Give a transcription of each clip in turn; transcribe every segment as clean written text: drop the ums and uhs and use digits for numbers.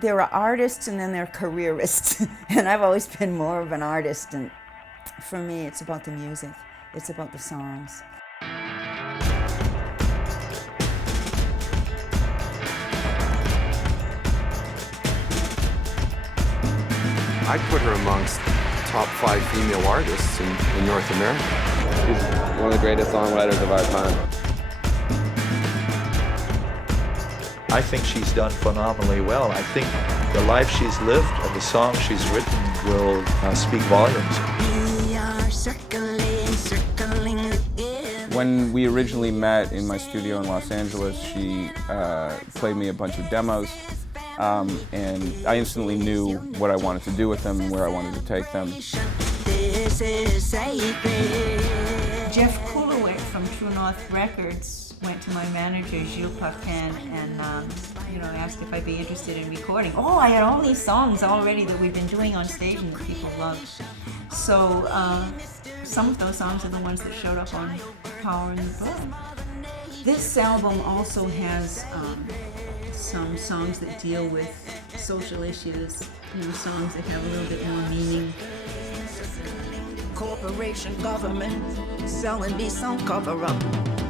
There are artists and then there are careerists, and I've always been more of an artist, and for me it's about the music, it's about the songs. I'd put her amongst top 5 female artists in North America. She's one of the greatest songwriters of our time. I think she's done phenomenally well. I think the life she's lived and the songs she's written will speak volumes. We are circling When we originally met in my studio in Los Angeles, she played me a bunch of demos, and I instantly knew what I wanted to do with them and where I wanted to take them. This is sacred. Jeff Kulowek from True North Records went to my manager, Gilles Parkin, and asked if I'd be interested in recording. Oh, I had all these songs already that we've been doing on stage and that people loved. So some of those songs are the ones that showed up on Power in the Blood. This album also has some songs that deal with social issues, songs that have a little bit more meaning. Corporation, government, selling me some cover-up,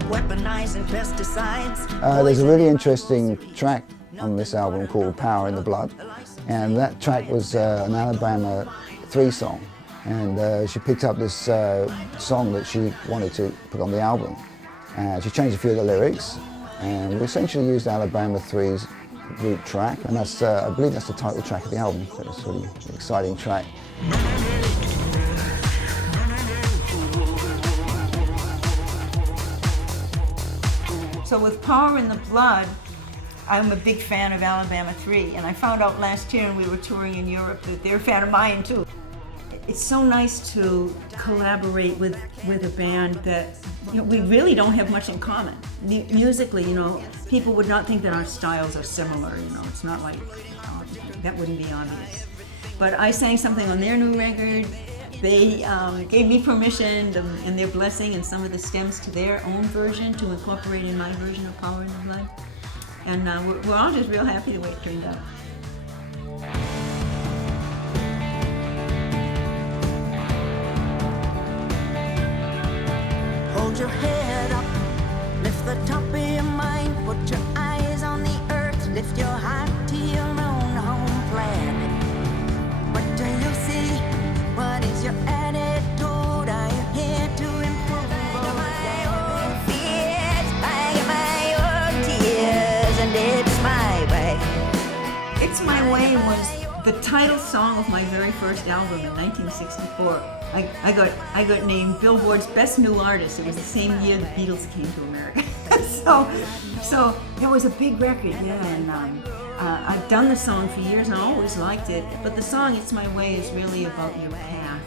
weaponizing pesticides. There's a really interesting track on this album called Power in the Blood, and that track was an Alabama 3 song, and she picked up this song that she wanted to put on the album. She changed a few of the lyrics, and we essentially used Alabama 3's root track, and that's I believe that's the title track of the album. So it's a really exciting track. So with Power in the Blood, I'm a big fan of Alabama 3, and I found out last year when we were touring in Europe that they're a fan of mine too. It's so nice to collaborate with a band that we really don't have much in common. Musically, people would not think that our styles are similar. It's not like that wouldn't be obvious. But I sang something on their new record. They gave me permission and their blessing and some of the stems to their own version to incorporate in my version of Power in the Blood. And we're all just real happy the way it turned out. Hold your head up, lift the top of your mind, put your eyes on the earth, lift your heart to your own home planet. What do you see? What is your attitude? Are you here to improve? My own fears, my own tears, and it's my way. It's My Way was the title song of my very first album in 1964. I got named Billboard's Best New Artist. It was the same year the Beatles came to America. so it was a big record, yeah. And I've done the song for years and I always liked it. But the song It's My Way is really about your path.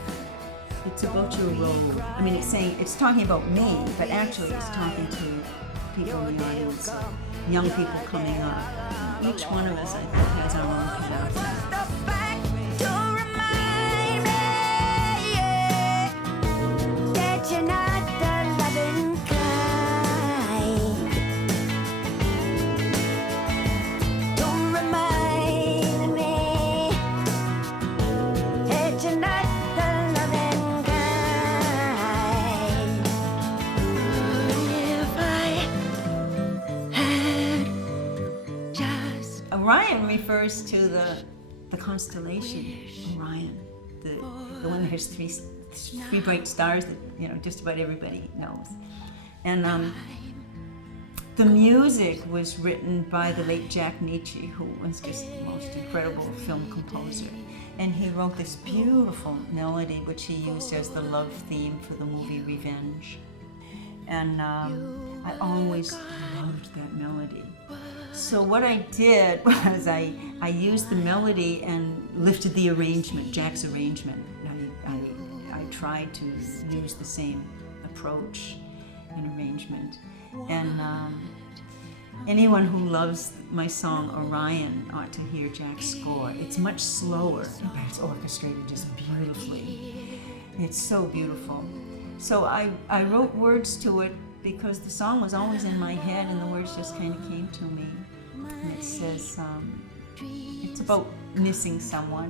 It's about your road. I mean, it's talking about me, but actually it's talking to people in the audience, young people coming up. Each one of us, I think, has our own path. You're not the loving kind. Don't remind me that you're not the loving kind. If I had just Orion refers to the constellation Orion, the one that has three bright stars that just about everybody knows. And the music was written by the late Jack Nietzsche, who was just the most incredible film composer. And he wrote this beautiful melody which he used as the love theme for the movie Revenge. And I always loved that melody. So what I did was I used the melody and lifted the arrangement, Jack's arrangement. I tried to use the same approach and arrangement. And anyone who loves my song Orion ought to hear Jack's score. It's much slower, but it's orchestrated just beautifully. It's so beautiful. So I wrote words to it because the song was always in my head and the words just kind of came to me. And it says, it's about missing someone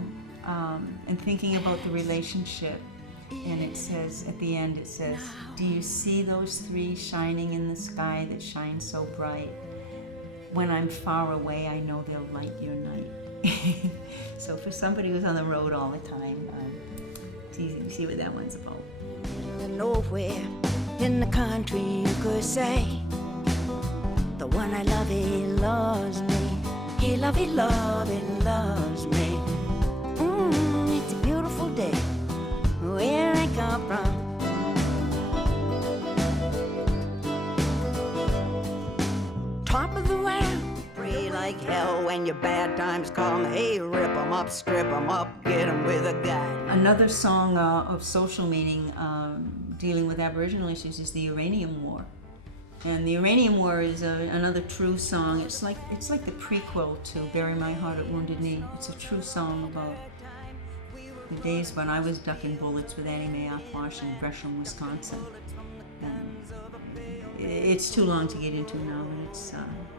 and thinking about the relationship. And it says, at the end, it says, "Do you see those three shining in the sky that shine so bright? When I'm far away, I know they'll light your night." So for somebody who's on the road all the time, it's easy to see what that one's about. Nowhere in the country you could say, "The one I love, he loves me. He loves me. It's a beautiful day where I come from. Top of the world, pray like hell when your bad times come. Hey, rip 'em up, strip 'em up, get 'em with a gun." Another song of social meaning dealing with Aboriginal issues is the Uranium War. And the Uranium War is another true song. It's like the prequel to Bury My Heart at Wounded Knee. It's a true song about the days when I was ducking bullets with Annie Mae Aquash in Gresham, Wisconsin. And it's too long to get into now, but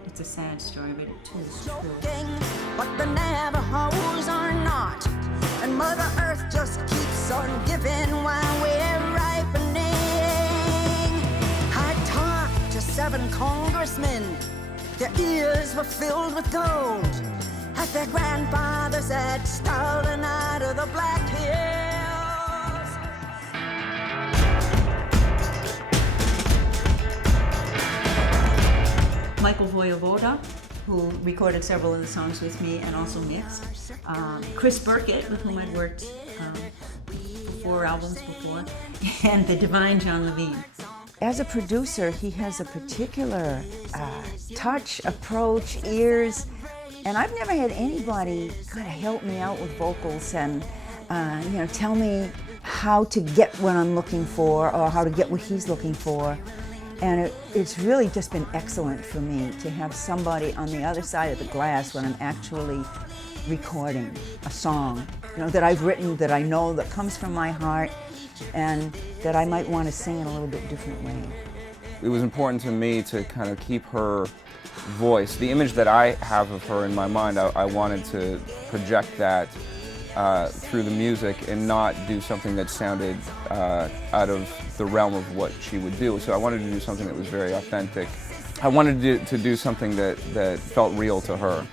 it's a sad story, but it too is true. But the Navajos are not, and Mother Earth just keeps on giving while we're ripening. I talked to 7 congressmen, their ears were filled with gold, as their grandfathers had stolen out of the Black Hills. Michael Voyevoda, who recorded several of the songs with me and also mixed. Chris Burkett, with whom I'd worked 4 albums before, and the divine John Levine. As a producer, he has a particular touch, approach, ears, and I've never had anybody kind of help me out with vocals and tell me how to get what I'm looking for or how to get what he's looking for. And it's really just been excellent for me to have somebody on the other side of the glass when I'm actually recording a song, that I've written, that I know that comes from my heart, and that I might want to sing in a little bit different way. It was important to me to kind of keep her voice, the image that I have of her in my mind. I wanted to project that through the music and not do something that sounded out of the realm of what she would do. So I wanted to do something that was very authentic. I wanted to do something that felt real to her.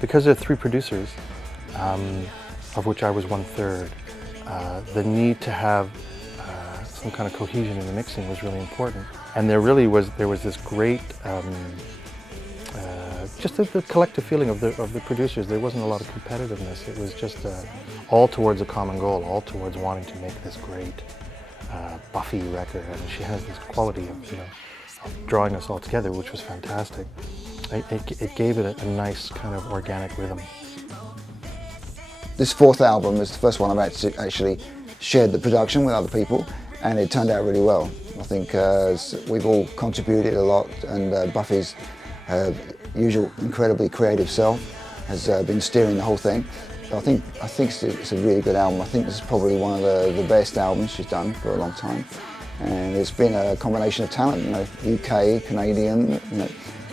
Because there are 3 producers, of which I was 1/3, the need to have some kind of cohesion in the mixing was really important. And there was this great, just the collective feeling of the producers. There wasn't a lot of competitiveness. It was just all towards a common goal, all towards wanting to make this great Buffy record. And she has this quality of drawing us all together, which was fantastic. It gave it a nice kind of organic rhythm. This 4th album is the first one I've actually shared the production with other people, and it turned out really well. I think we've all contributed a lot, and Buffy's usual incredibly creative self has been steering the whole thing. I think it's a really good album. I think this is probably one of the best albums she's done for a long time, and it's been a combination of talent, UK, Canadian,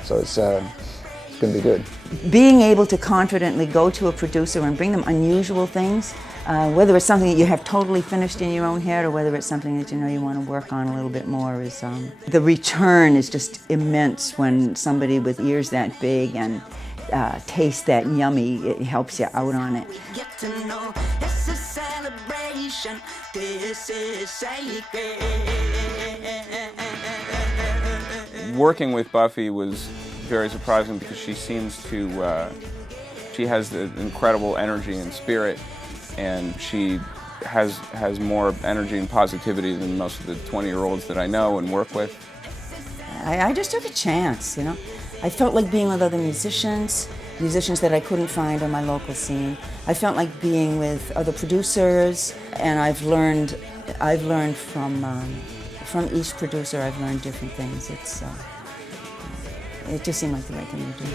so it's going to be good. Being able to confidently go to a producer and bring them unusual things, whether it's something that you have totally finished in your own head or whether it's something that you want to work on a little bit more, is the return is just immense when somebody with ears that big and tastes that yummy, it helps you out on it. Get to know, it's a celebration, this is sacred. Working with Buffy was very surprising because she seems to, she has the incredible energy and spirit, and she has more energy and positivity than most of the 20-year-olds that I know and work with. I just took a chance, I felt like being with other musicians that I couldn't find on my local scene. I felt like being with other producers, and I've learned from each producer. I've learned different things. It just seemed like the right thing to do.